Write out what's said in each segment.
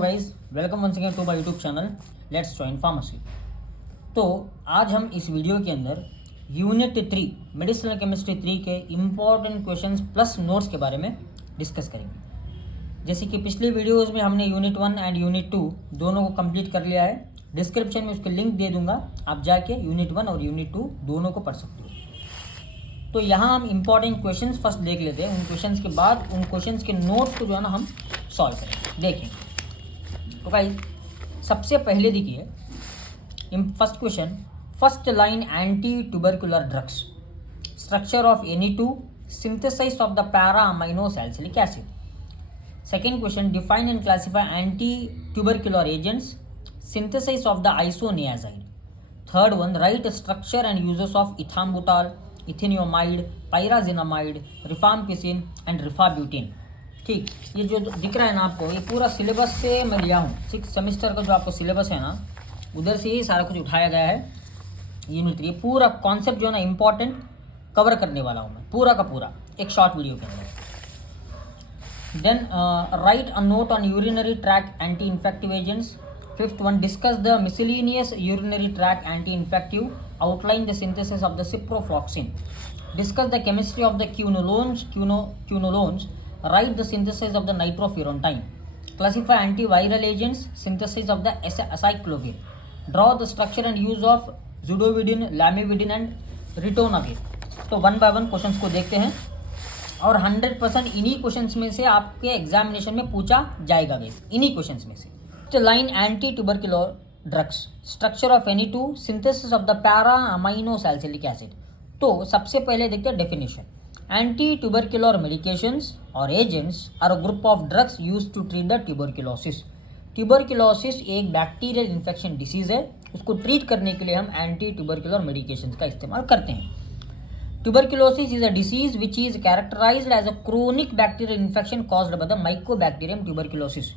Guys, welcome once again to my YouTube channel let's join pharmacy. तो आज हम इस वीडियो के अंदर यूनिट 3 मेडिसिनल केमिस्ट्री 3 के इम्पॉर्टेंट क्वेश्चंस प्लस नोट्स के बारे में डिस्कस करेंगे। जैसे कि पिछले वीडियोस में हमने यूनिट 1 एंड यूनिट 2 दोनों को कंप्लीट कर लिया है। डिस्क्रिप्शन में उसके लिंक दे दूंगा, आप जाके यूनिट 1 और यूनिट 2 दोनों को पढ़ सकते हो। तो यहाँ हम इम्पॉर्टेंट क्वेश्चंस फर्स्ट देख लेते हैं, उन क्वेश्चंस के बाद उन क्वेश्चंस के नोट्स को जो है ना हम सॉल्व करेंगे, देखेंगे। तो गाइस सबसे पहले देखिए first question, first line anti tubercular drugs, structure of Ni2, synthesis of the para amino salicylic acid. Second question, define and classify anti tubercular agents, synthesis of the isoniazid. Third one, write structure and uses of ethambutol, ethionamide, pyrazinamide, rifampicin and rifabutin. ठीक, ये जो दिख रहा है ना आपको, ये पूरा सिलेबस से मैं लिया हूँ। 6 सेमेस्टर का जो आपको सिलेबस है ना, उधर से ही सारा कुछ उठाया गया है। यूनिट 3 पूरा कॉन्सेप्ट जो है ना इंपॉर्टेंट कवर करने वाला हूँ मैं, पूरा का पूरा एक शॉर्ट वीडियो के अंदर। Then write a note on urinary tract anti infective agents. Fifth one, discuss the miscellaneous urinary tract anti infective, outline the synthesis of the ciprofloxacin, discuss the chemistry of the quinolones, write the synthesis of the nitrofurantoin, classify antiviral agents, synthesis of the acyclovir, draw the structure and use of zidovudine, lamivudine and ritonavir। तो one by one questions को देखते हैं और 100% इन्हीं questions में से आपके examination में पूछा जाएगा गाइस, इन्हीं क्वेश्चंस में से। तो line anti tubercular drugs, structure of Ni2, synthesis of the para amino salicylic acid. तो सबसे पहले देखते हैं definition. Anti-tubercular medications or agents are a group of drugs used to treat the tuberculosis. Tuberculosis एक bacterial infection disease है, उसको treat करने के लिए हम एंटी ट्यूबरकुलर मेडिकेशंस का इस्तेमाल करते हैं। Tuberculosis is a disease which is characterized as a chronic bacterial infection caused by the Mycobacterium tuberculosis।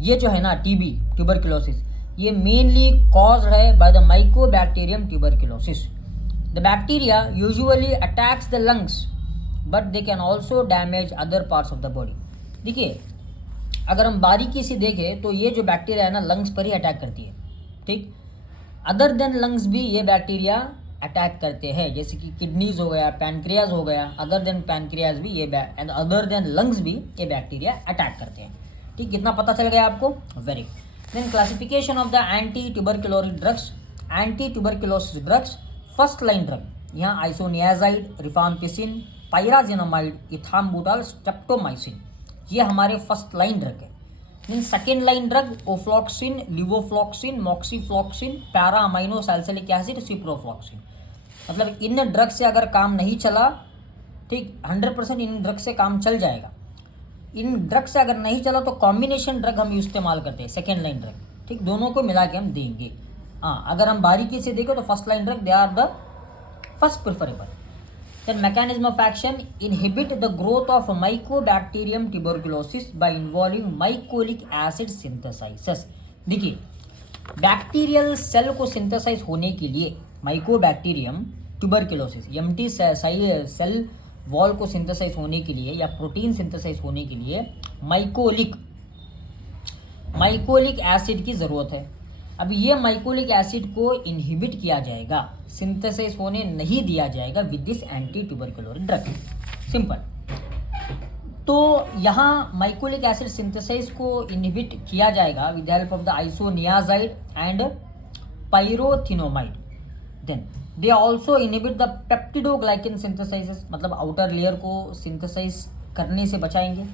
ये जो है ना टीबी ट्यूबरकुलोसिस, ये मेनली कॉज है by the Mycobacterium tuberculosis। The bacteria usually attacks the lungs but they can also damage other parts of the body. देखिए, अगर हम बारीकी से देखें तो ये जो बैक्टीरिया है ना लंग्स पर ही अटैक करती है। ठीक, अदर देन लंग्स भी ये बैक्टीरिया अटैक करते हैं, जैसे कि किडनीज हो गया, पैनक्रियाज हो गया। अदर देन पैनक्रियाज भी ये अदर देन लंग्स भी ये बैक्टीरिया अटैक करते हैं। ठीक, कितना पता चल गया आपको? Very good. Then classification of the anti tubercular drugs. Anti tuberculosis drugs, first line drug यहाँ isoniazid, rifampicin, pyrazinamide, ethambutol, streptomycin, ये हमारे फर्स्ट लाइन ड्रग है। Mean second line drug ofloxacin, levofloxacin, moxifloxacin, para amino salicylic acid, ciprofloxacin. मतलब इन drug से अगर काम नहीं चला, ठीक, 100% इन ड्रग से काम चल जाएगा। इन ड्रग से अगर नहीं चला तो कॉम्बिनेशन ड्रग हम इस्तेमाल करते हैं, सेकेंड लाइन ड्रग। ठीक, दोनों को मिला के हम देंगे। हाँ, अगर हम बारीकी से देखें तो first line drug they are the first preferable. Then mechanism of action, inhibit the growth of Mycobacterium tuberculosis by involving mycolic acid synthesis। देखिए, बैक्टीरियल सेल को सिंथेसाइज होने के लिए mycobacterium tuberculosis MT cell wall को synthesize होने के लिए या प्रोटीन सिंथेसाइज होने के लिए माइकोलिक एसिड की ज़रूरत है। अब ये माइकोलिक एसिड को इनहिबिट किया जाएगा, सिंथेसिस होने नहीं दिया जाएगा with this anti tubercular drug. Simple. तो यहाँ माइकोलिक एसिड सिंथेसिस को इनहिबिट किया जाएगा with the help of the isoniazid and prothionamide. Then they also inhibit the peptidoglycan synthesis, मतलब आउटर लेयर को सिंथेसाइज करने से बचाएंगे।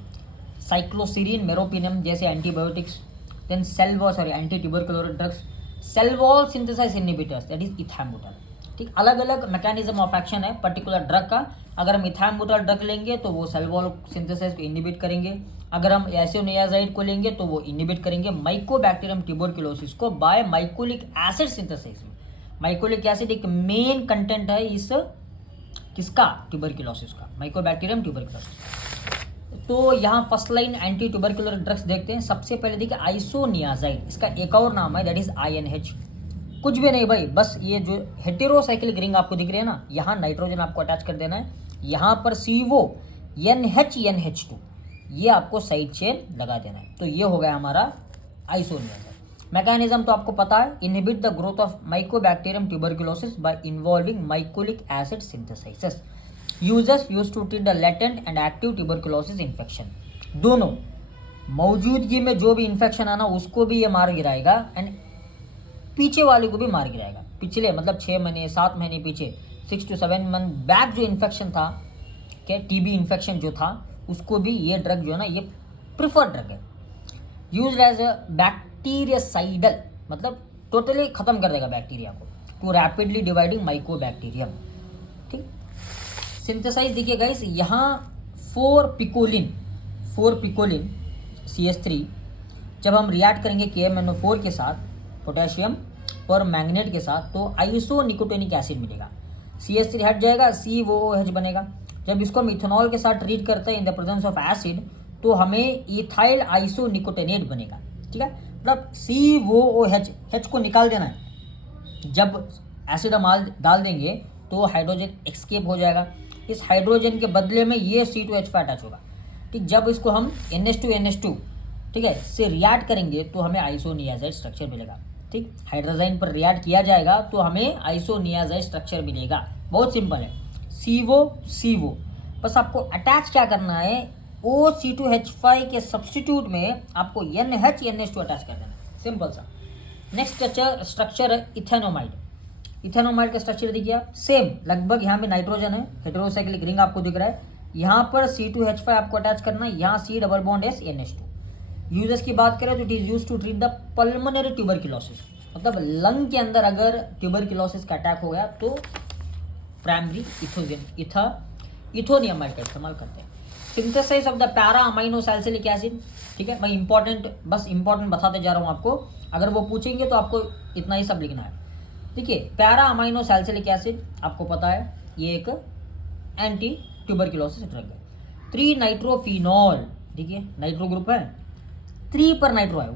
साइक्लोसिरिन, मेरोपिनम जैसे antibiotics. Then anti tubercular drugs, cell wall synthesis inhibitors that is ethambutol. ठीक, अलग अलग mechanism of action है पर्टिकुलर ड्रग का। अगर हम इथाम्बुटाल ड्रग लेंगे तो वो सेल वॉल सिंथेसाइज को इनहिबिट करेंगे। अगर हम आइसोनियाजाइड को लेंगे तो वो इनहिबिट करेंगे माइकोबैक्टीरियम ट्यूबरकुलोसिस को बाय माइकोलिक एसिड सिंथेसाइज में। माइकोलिक एसिड एक मेन कंटेंट है इस किसका? ट्यूबरकुलोसिस का, माइकोबैक्टीरियम ट्यूबरकुलोसिस। तो यहाँ first line anti tubercular drugs देखते हैं। सबसे पहले देखिए आइसोनियाजाइड, इसका एक और नाम है दैट इज INH। कुछ भी नहीं भाई, बस ये जो हेटेरोसाइक्लिक रिंग आपको दिख रही है ना, यहाँ नाइट्रोजन आपको अटैच कर देना है, यहाँ पर CO NH NH2 ये आपको साइड चेन लगा देना है। तो ये हो गया हमारा आइसोनियाजाइड। मैकेनिज्म तो आपको पता है, inhibit the growth of mycobacterium tuberculosis by involving mycolic acid synthesis. यूजर्स use to treat the latent and active tuberculosis infection. दोनों मौजूदगी में जो भी इन्फेक्शन आना उसको भी ये मार गिराएगा एंड पीछे वाले को भी मार गिराएगा। पिछले मतलब 6 महीने 7 महीने पीछे 6 to 7 मंथ बैक जो इन्फेक्शन था, क्या टीबी इन्फेक्शन जो था, उसको भी ये ड्रग जो है ना ये प्रिफर्ड ड्रग है। यूज्ड एज अ बैक्टीरियासाइडल, मतलब टोटली खत्म कर देगा बैक्टीरिया को, टू रैपिडली डिवाइडिंग माइकोबैक्टीरियम। ठीक, सिंथेसाइज देखिए गाइस, यहाँ 4 पिकोलिन CH3 जब हम रिएक्ट करेंगे KMnO4 के साथ, पोटेशियम और मैग्नेट के साथ, तो आइसोनिकोटिनिक एसिड मिलेगा। CH3 हट जाएगा, COOH बनेगा। जब इसको हम इथेनॉल के साथ ट्रीट करते हैं in the presence of acid, तो हमें इथाइल आइसोनिकोटिनेट बनेगा। ठीक है, मतलब COOH H को निकाल देना है। जब एसिड हम डाल देंगे तो हाइड्रोजन एक्सकेप हो जाएगा, इस हाइड्रोजन के बदले में ये C2H5 अटैच होगा। ठीक, जब इसको हम NH2 ठीक है से रिएक्ट करेंगे तो हमें आइसोनियाजाइड स्ट्रक्चर मिलेगा। ठीक, हाइड्रोजाइन पर रिएक्ट किया जाएगा तो हमें आइसोनियाजाइड स्ट्रक्चर मिलेगा। बहुत सिंपल है, CO बस आपको अटैच क्या करना है, OC2H5 के सब्सटीट्यूट में आपको NH2 अटैच कर देना है, सिंपल सा। नेक्स्ट स्ट्रक्चर है इथेनोमाइड। इथेनोमाइड का स्ट्रक्चर देखिए आप, सेम लगभग यहाँ पे नाइट्रोजन है, हेटेरोसाइक्लिक रिंग आपको दिख रहा है, यहाँ पर C2H5 आपको अटैच करना है, यहाँ C double bond S NH2। Uses की बात करें तो it is use to treat the pulmonary tuberculosis, मतलब लंग के अंदर अगर ट्यूबरकुलोसिस का अटैक हो गया तो प्राइमरी इथोनियमाइड का इस्तेमाल करते हैं। Synthesis of the para amino salicylic acid. ठीक है, मैं इंपॉर्टेंट बताते जा रहा हूँ आपको, अगर वो पूछेंगे तो आपको इतना ही सब लिखना है। देखिए, पैरा अमाइनो सैलिसिलिक एसिड आपको पता है ये एक एंटी ट्यूबरकुलोसिस ड्रग है। 3 नाइट्रोफिनॉल, देखिए नाइट्रो ग्रुप है, 3 पर नाइट्रो है,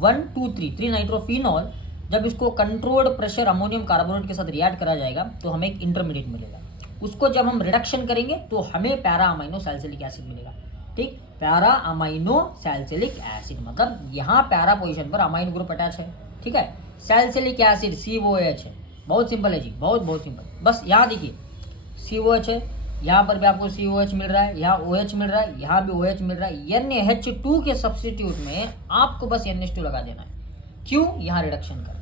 1 2 3 नाइट्रोफिनॉल। जब इसको कंट्रोल्ड प्रेशर अमोनियम कार्बोनेट के साथ रिएक्ट करा जाएगा तो हमें एक इंटरमीडिएट मिलेगा। उसको जब हम रिडक्शन करेंगे तो हमें पैरा अमाइनो सैलिसिलिक एसिड मिलेगा। ठीक, पैरा अमाइनो सैलिसिलिक एसिड मतलब यहाँ पैरा पोजीशन पर अमाइन ग्रुप अटैच है। ठीक है, सैलिसिलिक एसिड COOH है, बहुत सिंपल है जी, बहुत सिंपल। बस यहाँ देखिए COH है, यहाँ पर भी आपको COH मिल रहा है, यहाँ OH मिल रहा है, यहाँ भी OH मिल रहा है। NH2 के सब्स्टिट्यूट में आपको बस NH2 लगा देना है। क्यों? यहाँ रिडक्शन कर।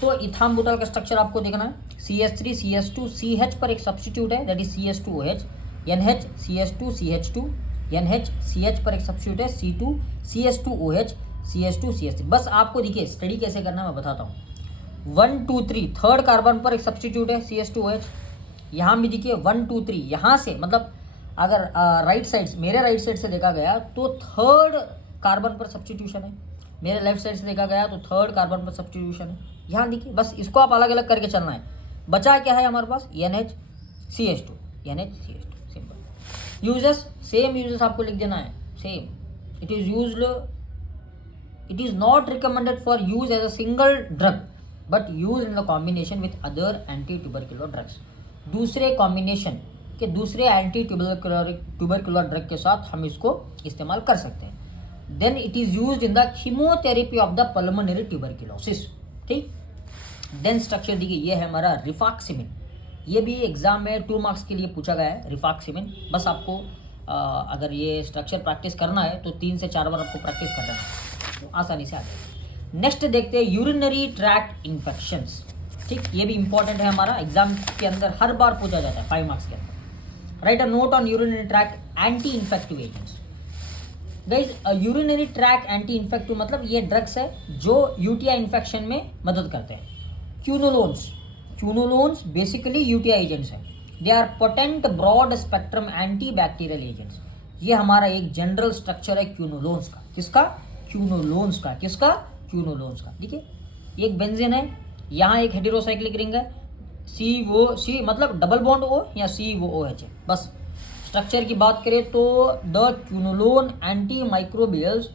तो इथाम्बुटाल का स्ट्रक्चर आपको देखना है, CH3 CH2 CH पर एक सब्स्टिट्यूट है that is CH2OH, NH CH2 CH2, NH CH पर एक सब्स्टिट्यूट है C2 CH2OH CH2 CH3। बस आपको देखिए स्टडी कैसे करना है मैं बताता हूँ। 1 2 3 थर्ड कार्बन पर एक सब्स्टिट्यूट है CH2OH, यहाँ भी देखिए 1 2 3, यहाँ से मतलब अगर मेरे राइट साइड से देखा गया तो थर्ड कार्बन पर सब्स्टिट्यूशन है, मेरे लेफ्ट साइड से देखा गया तो थर्ड कार्बन पर सब्स्टिट्यूशन है। यहाँ देखिए, बस इसको आप अलग अलग करके चलना है। बचा क्या है हमारे पास, NH CH2, simple. Uses, same uses आपको लिख देना है, same. It is not recommended for use as a single drug but use in the combination with other anti tubercular drugs. दूसरे कॉम्बिनेशन के दूसरे एंटी ट्यूबरकुलर ड्रग के साथ हम इसको इस्तेमाल कर सकते हैं। Then it is used in the chemotherapy of the pulmonary tuberculosis. ठीक, देन स्ट्रक्चर देखिए, ये है हमारा रिफाक्सिमिन। ये भी एग्जाम में 2 मार्क्स के लिए पूछा गया है, रिफाक्सिमिन। बस आपको अगर ये स्ट्रक्चर प्रैक्टिस करना है तो 3 से 4 बार आपको प्रैक्टिस कर लेना है, तो आसानी से आ जाएगा। नेक्स्ट देखते हैं यूरिनरी ट्रैक्ट इन्फेक्शंस। ठीक, ये भी इंपॉर्टेंट है, हमारा एग्जाम के अंदर हर बार पूछा जाता है 5 मार्क्स के अंदर। Right a note on urinary tract anti infective agents. Guys, urinary tract anti infective मतलब ये ड्रग्स है जो यूटीआई इन्फेक्शन में मदद करते हैं। क्यूनोलोन्स बेसिकली यूटीआई एजेंट्स हैं। They are potent broad spectrum anti bacterial agents. ये हमारा एक जनरल स्ट्रक्चर है क्यूनोलोन्स का। किसका? क्यूनोलोन्स का। ठीक है, एक बेंजीन है, यहाँ एक हेटेरोसाइक्लिक रिंग है, C मतलब डबल बॉन्ड O या COOH है। बस स्ट्रक्चर की बात करें तो the quinolone anti microbials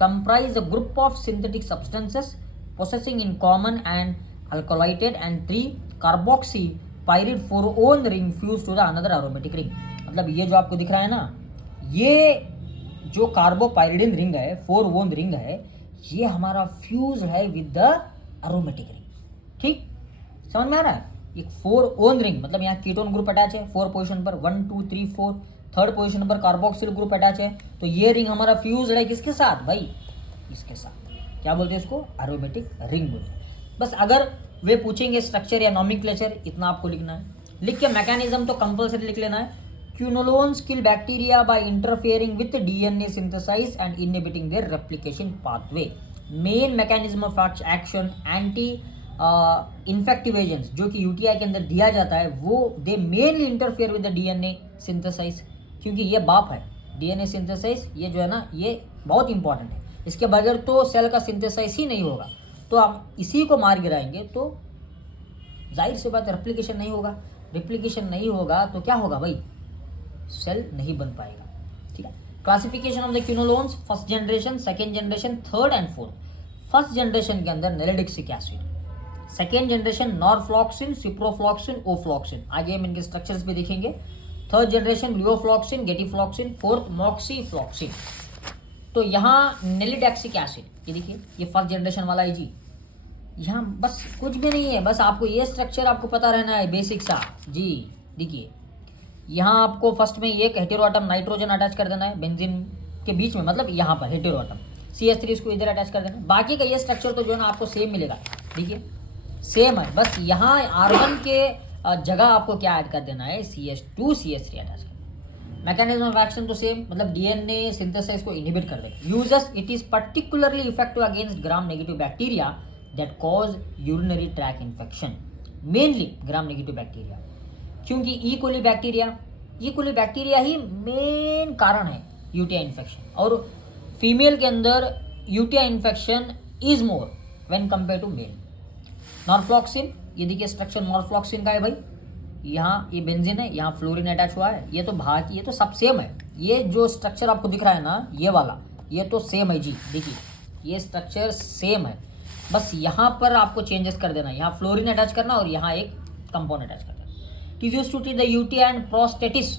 comprise a group of synthetic substances possessing in common and alkylated and 3 carboxy pyrite for own ring fused to the another aromatic ring। मतलब ये जो आपको दिख रहा है ना, ये जो कार्बोपायरिडिन रिंग है, 4 वोन रिंग है, ये हमारा फ्यूज है विद द एरोमेटिक रिंग। ठीक, समझ में आ रहा है? एक 4 ओन रिंग मतलब यहाँ कीटोन ग्रुप अटैच है 4 पोजीशन पर, 1 2 3 4, थर्ड पोजीशन पर कार्बोक्सिल ग्रुप अटैच है। तो ये रिंग हमारा फ्यूज है किसके साथ भाई? इसके साथ। क्या बोलते हैं इसको? एरोमेटिक रिंग बोलते हैं। बस अगर वे पूछेंगे स्ट्रक्चर या नॉमेनक्लेचर, इतना आपको लिखना है। लिख के मैकेनिज्म तो कंपल्सरी लिख लेना है। Quinolones kill bacteria by interfering with DNA synthesis and inhibiting their replication pathway. Main mechanism of action anti infective agents जो कि यूटीआई के अंदर दिया जाता है, वो they mainly interfere with the DNA synthesis, क्योंकि ये बाप है डीएनए सिंथेसाइज। ये जो है ना, ये बहुत इंपॉर्टेंट है। इसके बगैर तो सेल का सिंथेसाइज ही नहीं होगा। तो आप इसी को मार गिराएंगे तो जाहिर सी बात रेप्लिकेशन नहीं होगा। रेप्लिकेशन नहीं होगा तो क्या होगा भाई? सेल नहीं बन पाएगा। ठीक है। Classification of the quinolones, first generation, second generation, third and fourth. First generation के अंदर nalidixic acid, second generation norfloxacin, ciprofloxacin, ofloxacin. आगे हम इनके स्ट्रक्चर्स भी देखेंगे। Third generation levofloxacin, gatifloxacin, fourth moxifloxacin. तो यहाँ नेलिडेक्सिक एसिड, ये देखिए, ये फर्स्ट जनरेशन वाला है जी। यहाँ बस कुछ भी नहीं है, बस आपको ये स्ट्रक्चर आपको पता रहना है, बेसिक सा जी। देखिए यहाँ आपको फर्स्ट में एक हेटेरो एटम नाइट्रोजन अटैच कर देना है बेंजीन के बीच में, मतलब यहाँ पर हेटेरो एटम CH3 इसको इधर अटैच कर देना। बाकी का ये स्ट्रक्चर तो जो है ना आपको सेम मिलेगा। देखिए सेम है, बस यहाँ R1 के जगह आपको क्या ऐड कर देना है? CH2 CH3 अटैच कर देना। मैकेनिज्म ऑफ एक्शन तो सेम, मतलब डीएनए सिंथेसाइज को इनहिबिट कर देगा। Uses, it is particularly effective against gram negative bacteria that cause urinary tract infection, mainly gram negative bacteria, क्योंकि ई कोली बैक्टीरिया ही main कारण है यूटीआई इन्फेक्शन। और फीमेल के अंदर UTI infection is more when compare to male. Norfloxacin, ये देखिए structure नॉरफ्लॉक्सिन का है भाई। यहाँ ये बेंजीन है, यहाँ फ्लोरीन अटैच हुआ है। ये तो भाग, ये तो सब सेम है। ये जो स्ट्रक्चर आपको दिख रहा है ना, ये वाला, ये तो सेम है जी। देखिए ये स्ट्रक्चर सेम है, बस यहाँ पर आपको चेंजेस कर देना है। यहाँ फ्लोरीन अटैच करना और यहाँ एक कंपाउंड अटैच कर देना। It is used to treat the UTI and prostatitis,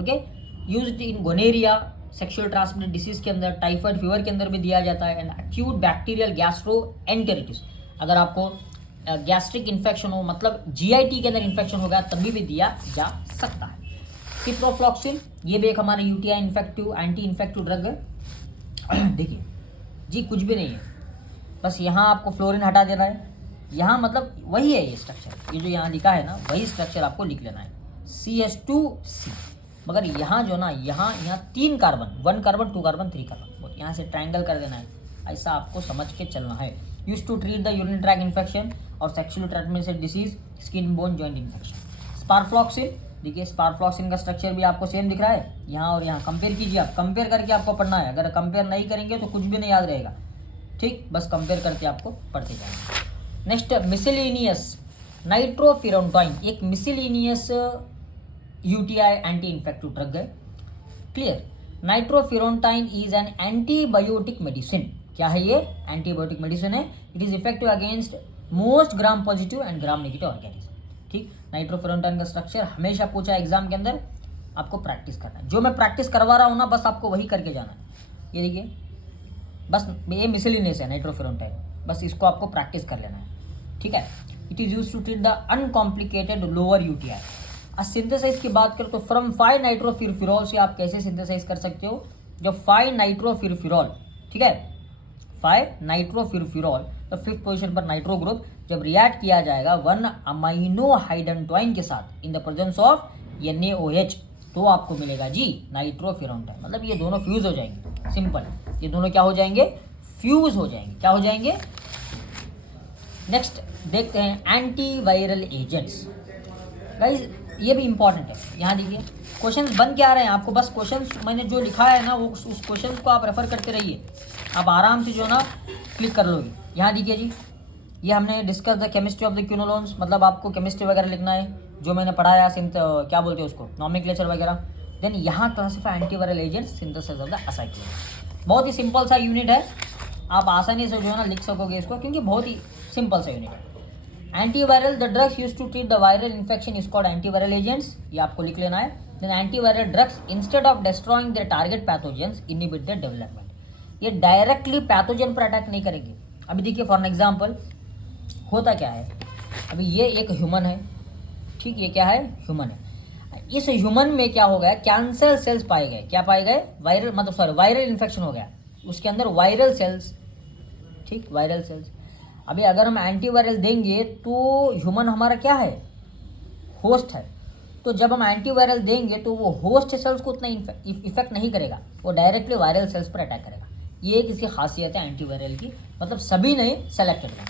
okay, used in gonorrhoea, sexual transmitted disease के अंदर, टाइफाइड फीवर के अंदर भी दिया जाता है, एंड एक्यूट बैक्टीरियल गैस्ट्रोएंटेरिटिस। अगर आपको गैस्ट्रिक इन्फेक्शन हो, मतलब जीआईटी के अंदर इन्फेक्शन होगा, तभी भी दिया जा सकता है। सिप्रोफ्लॉक्सिन, ये भी एक हमारा UTI infective anti infective drug है। देखिए जी कुछ भी नहीं है, बस यहाँ आपको फ्लोरीन हटा देना है। यहाँ मतलब वही है ये स्ट्रक्चर, ये जो यहाँ लिखा है ना, वही स्ट्रक्चर आपको लिख लेना है, CH2C। मगर यहाँ जो ना, यहाँ 3 कार्बन, 1 कार्बन 2 कार्बन 3 कार्बन, यहाँ से ट्रायंगल कर देना है। ऐसा आपको समझ के चलना है। Use to treat the urine tract infection और sexual transmitted disease, skin bone joint infection. Sparfloxacin, देखिए स्पारफ्लॉक्सिन का स्ट्रक्चर भी आपको सेम दिख रहा है। यहाँ और यहाँ कंपेयर कीजिए, आप कंपेयर करके आपको पढ़ना है। अगर कंपेयर नहीं करेंगे तो कुछ भी नहीं याद रहेगा। ठीक, बस कंपेयर करके आपको पढ़ते जाएंगे। नेक्स्ट मिसेलेनियस नाइट्रोफिरोंटाइन, एक miscellaneous UTI anti infective drug है। Clear. Nitrofurantoin is an antibiotic medicine. क्या है ये? एंटीबायोटिक मेडिसिन है। It is effective against most gram positive and gram negative organism. ठीक, नाइट्रोफिरोंटाइन का स्ट्रक्चर हमेशा पूछा एग्जाम के अंदर, आपको प्रैक्टिस करना है। जो मैं प्रैक्टिस करवा रहा हूँ ना, बस आपको वही करके जाना है। ये देखिए, बस ये मिसेलिनियस है नाइट्रोफिरोंटाइन, बस इसको आपको प्रैक्टिस कर लेना है। ठीक है। It is use to treat the uncomplicated lower UTI. अब सिंथेसाइज की बात करें तो फ्रॉम 5 नाइट्रोफिरफिरॉल से आप कैसे सिंथेसाइज कर सकते हो? जो 5 नाइट्रोफिरफिरॉल, ठीक है, 5 नाइट्रोफिरफिरॉल, तो 5th पोजीशन पर नाइट्रो ग्रुप जब रिएक्ट किया जाएगा 1 अमाइनो हाइडेंटोइन के साथ in the presence of NaOH, तो आपको मिलेगा जी नाइट्रोफिरोंटाइन। मतलब ये दोनों फ्यूज हो जाएंगे। सिंपल, ये दोनों क्या हो जाएंगे? फ्यूज हो जाएंगे। क्या हो जाएंगे? नेक्स्ट देखते हैं एंटीवायरल एजेंट्स। गाइस ये भी इंपॉर्टेंट है। यहाँ देखिए क्वेश्चंस बन के आ रहे हैं आपको, बस क्वेश्चंस मैंने जो लिखा है ना, वो उस क्वेश्चंस को आप रेफर करते रहिए, आप आराम से जो ना क्लिक कर लोगे। यहाँ देखिए जी, ये हमने discuss the chemistry of the quinolones, मतलब आपको केमिस्ट्री वगैरह लिखना है जो मैंने पढ़ाया, क्या बोलते हैं उसको, नॉमेनक्लेचर वगैरह। देन यहाँ classify antiviral agents, synthesis of the acyclovir. बहुत ही सिंपल सा यूनिट है, आप आसानी से जो है ना लिख सकोगे इसको, क्योंकि बहुत ही सिंपल सा यूनिट है। Antiviral, the drugs used to treat the viral infection is called antiviral agents, ये आपको लिख लेना है। Then antiviral drugs instead of destroying their target pathogens inhibit their development. ये डायरेक्टली पैथोजन पर अटैक नहीं करेंगे। अभी देखिए फॉर एग्जांपल होता क्या है, अभी ये एक ह्यूमन है, ठीक, ये क्या है, ह्यूमन है। इस ह्यूमन में क्या हो गया, कैंसर सेल्स पाए गए। क्या पाए गए, वायरल मतलब सॉरी वायरल इन्फेक्शन हो गया, उसके अंदर वायरल सेल्स, ठीक, वायरल सेल्स। अभी अगर हम एंटीवायरल देंगे तो ह्यूमन हमारा क्या है, होस्ट है। तो जब हम एंटीवायरल देंगे तो वो होस्ट सेल्स को उतना इफेक्ट नहीं करेगा, वो डायरेक्टली वायरल सेल्स पर अटैक करेगा। ये एक इसकी खासियत है एंटीवायरल की, मतलब सभी नहीं, सेलेक्टेड है।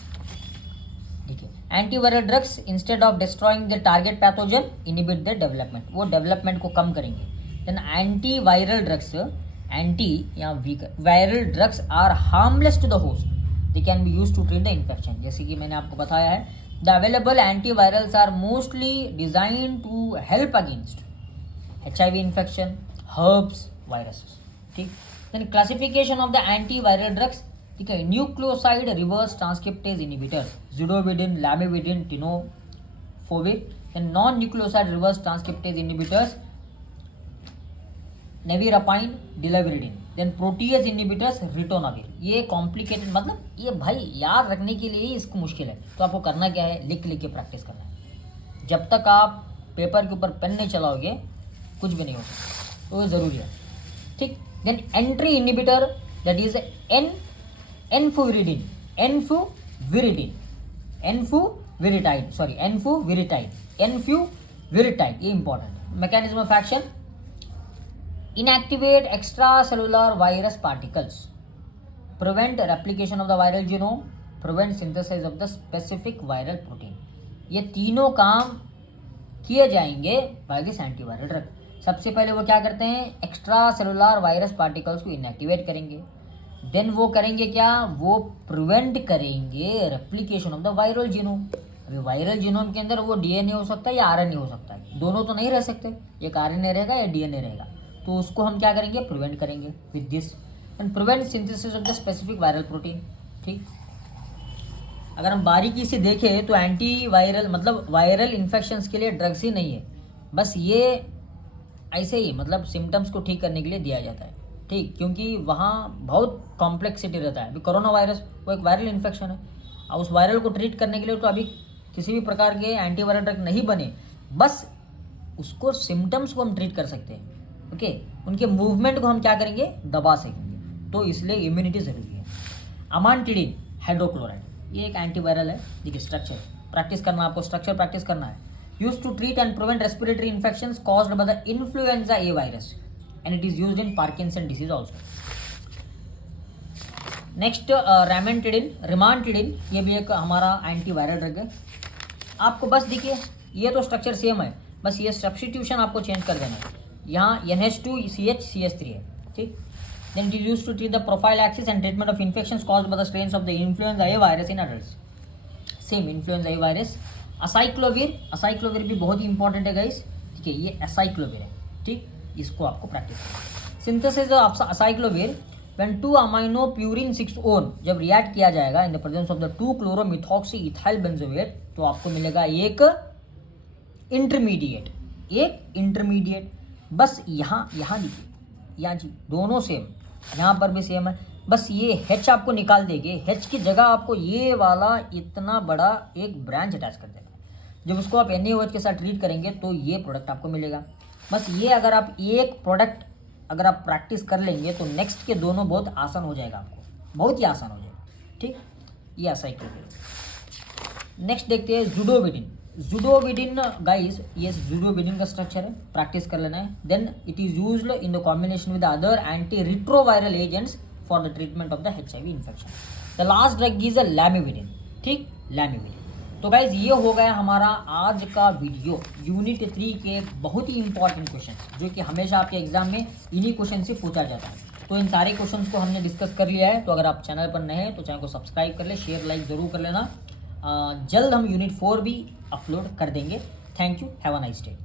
देखिए antiviral drugs instead of destroying the target pathogen inhibit the development, वो डेवलपमेंट को कम करेंगे। देन एंटीवायरल ड्रग्स, एंटी या viral drugs are harmless to the host, they can be used to treat the infection. जैसे कि मैंने आपको बताया है, the available antivirals are mostly design to help against HIV infection, herpes, viruses, ठीक। Then classification of the antiviral drugs, ठीक है, nucleoside reverse transcriptase inhibitors, zidovudine, lamivudine, tenofovir. Then non nucleoside reverse transcriptase inhibitors, nevirapine, delavirdine. Then protease inhibitors, ritonavir. ये complicated, मतलब ये भाई याद रखने के लिए ही इसको मुश्किल है। तो आपको करना क्या है, लिख लिख के प्रैक्टिस करना है। जब तक आप पेपर के ऊपर पेन नहीं चलाओगे कुछ भी नहीं हो सकता, तो ये ज़रूरी है, ठीक। Then entry inhibitor, that is enfuvirtide, enfuvirtide, ये important. Mechanism of action, inactivate extracellular virus particles, prevent replication of the viral genome, prevent synthesis of the specific viral protein। ये तीनों काम किए जाएंगे बाय दिस एंटीवायरल ड्रग। सबसे पहले वो क्या करते हैं, एक्स्ट्रा सेलुलर वायरस पार्टिकल्स को इनएक्टिवेट करेंगे। देन वो करेंगे क्या, वो प्रिवेंट करेंगे replication of the viral genome. अभी वायरल जीनोम के अंदर वो DNA हो सकता है या RNA हो सकता है, दोनों तो नहीं रह सकते, एक RNA रहेगा या DNA रहेगा। तो उसको हम क्या करेंगे, प्रिवेंट करेंगे with this. And prevent synthesis of the specific viral protein, ठीक। अगर हम बारीकी से देखें तो एंटीवायरल मतलब वायरल इन्फेक्शंस के लिए ड्रग्स ही नहीं है, बस ये ऐसे ही मतलब सिम्टम्स को ठीक करने के लिए दिया जाता है, ठीक, क्योंकि वहाँ बहुत कॉम्प्लेक्सिटी रहता है। अभी कोरोना वायरस वो एक वायरल इन्फेक्शन है, और उस वायरल को ट्रीट करने के लिए तो अभी किसी भी प्रकार के एंटीवायरल ड्रग नहीं बने, बस उसको सिम्टम्स को हम ट्रीट कर सकते हैं, ओके। उनके मूवमेंट को हम क्या करेंगे, दबा सकेंगे, तो इसलिए इम्यूनिटी ज़रूरी है। अमांटिडिन हाइड्रोक्लोराइड, ये एक एंटीवायरल है। देखिए स्ट्रक्चर प्रैक्टिस करना, आपको स्ट्रक्चर प्रैक्टिस करना है। Use to treat and prevent respiratory infections caused by the influenza A virus and it is used in Parkinson disease also. Next rimantadine, ये भी एक हमारा एंटीवायरल ड्रग है। आपको बस देखिए ये तो स्ट्रक्चर सेम है, बस ये सब्स्टिट्यूशन आपको चेंज कर देना है। यहाँ NH2CH3 है, ठीक। Then it is used to treat the prophylaxis and treatment of infections caused by the strains of the influenza A virus in adults. Same influenza A virus. Acyclovir भी बहुत ही important है guys, ठीक है, ये असाइक्लोविर है, ठीक, इसको आपको प्रैक्टिस करना। सिंथेसिस ऑफ असाइक्लोविर व्हेन 2-amino-purine-6-one जब रिएक्ट किया जाएगा in the presence of the 2-chloromethoxyethyl benzoate, तो आपको मिलेगा एक इंटरमीडिएट। बस यहाँ देखिए, यहाँ जी दोनों सेम, यहाँ पर भी सेम है, बस ये H आपको निकाल देंगे, H की जगह आपको ये वाला इतना बड़ा एक ब्रांच अटैच कर देना है। जब उसको आप NaOH के साथ ट्रीट करेंगे तो ये प्रोडक्ट आपको मिलेगा। बस ये अगर आप एक प्रोडक्ट अगर आप प्रैक्टिस कर लेंगे तो नेक्स्ट के दोनों बहुत आसान हो जाएगा, आपको बहुत ही आसान हो जाएगा, ठीक। ये असाइक्लोविर। नेक्स्ट देखते हैं जुडोविडिन गाइस, ये जुडोविडिन का स्ट्रक्चर है, प्रैक्टिस कर लेना है। Then it is used in the combination with other anti retroviral agents for the treatment of the HIV infection. The last drug is a lamivudine, ठीक, लैमिविडिन। तो गाइज ये हो गया हमारा आज का वीडियो यूनिट 3 के बहुत ही इंपॉर्टेंट क्वेश्चन, जो कि हमेशा आपके एग्जाम में इन्हीं क्वेश्चन से पूछा जाता है। तो इन सारे क्वेश्चंस को हमने डिस्कस कर लिया है। तो अगर आप चैनल पर नए हैं तो चैनल को सब्सक्राइब कर ले, शेयर लाइक ज़रूर कर लेना। जल्द हम यूनिट 4 भी अपलोड कर देंगे। Thank you, have a nice day.